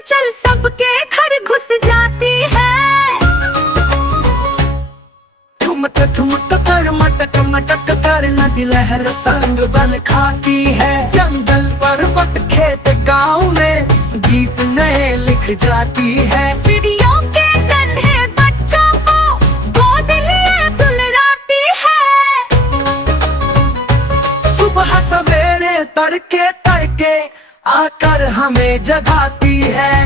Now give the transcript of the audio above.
चंचल सबके घर घुस जाती है। ठुमक ठुमक कर मटक मटक कर नदी लहर संग बल खाती है। जंगल पर्वत खेत गाँव में गीत नए लिख जाती है। चिड़ियों के नन्हे बच्चों को गोद लिए दुलराती है। सुबह सवेरे तड़के तड़के आकर हमें जगाती है।